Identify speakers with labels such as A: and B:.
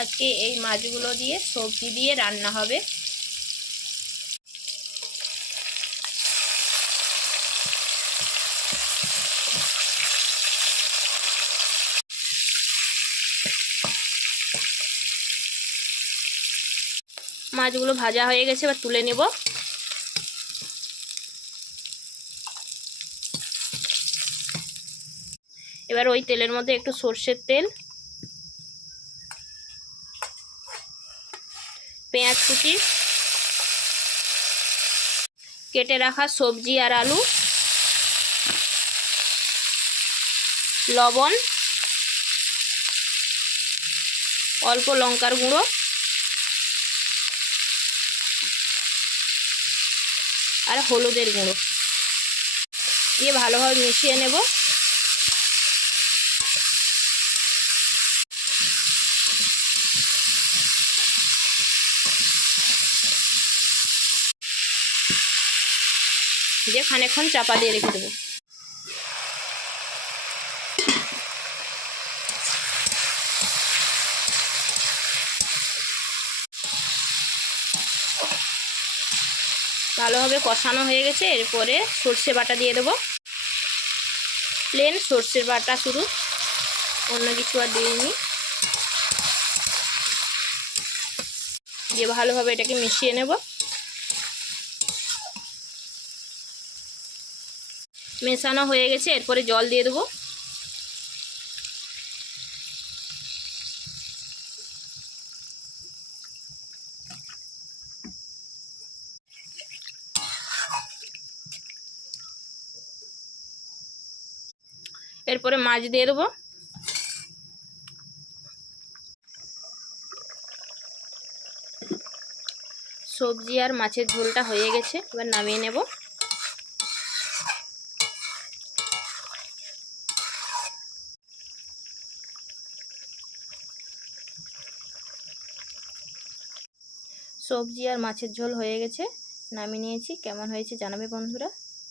A: আজকে এই মাছগুলো দিয়ে সবজি দিয়ে রান্না হবে। মাছগুলো ভাজা হয়ে গেছে, এবার তুলে নেব। এবার ওই তেলের মধ্যে একটু সর্ষের তেল, পেঁয়াজ কুচি, কেটে রাখা সবজি আর আলু, লবণ, অল্প লঙ্কার গুঁড়ো, আর হলুদের গুঁড়ো। দিয়ে ভালোভাবে মিশিয়ে নেব। দিয়ে খানিকক্ষণ চাপা দিয়ে রেখে দেবো। ভালোভাবে কষানো হয়ে গেছে, এরপরে সর্ষে বাটা দিয়ে দেবো। প্লেন সর্ষের বাটা শুরু অন্য কিছু আর দিইনি। দিয়ে ভালোভাবে এটাকে মিশিয়ে নেব। মেশানো হয়ে গেছে, এরপরে জল দিয়ে দেবো। এরপরে মাছ দিয়ে দেবো। সবজি আর মাছের ঝোলটা হয়ে গেছে, এবার নামিয়ে নেব। সবজি আর মাছের ঝোল হয়ে গেছে। নামিয়ে নিয়েছি। কেমন হয়েছে জানাবে বন্ধুরা?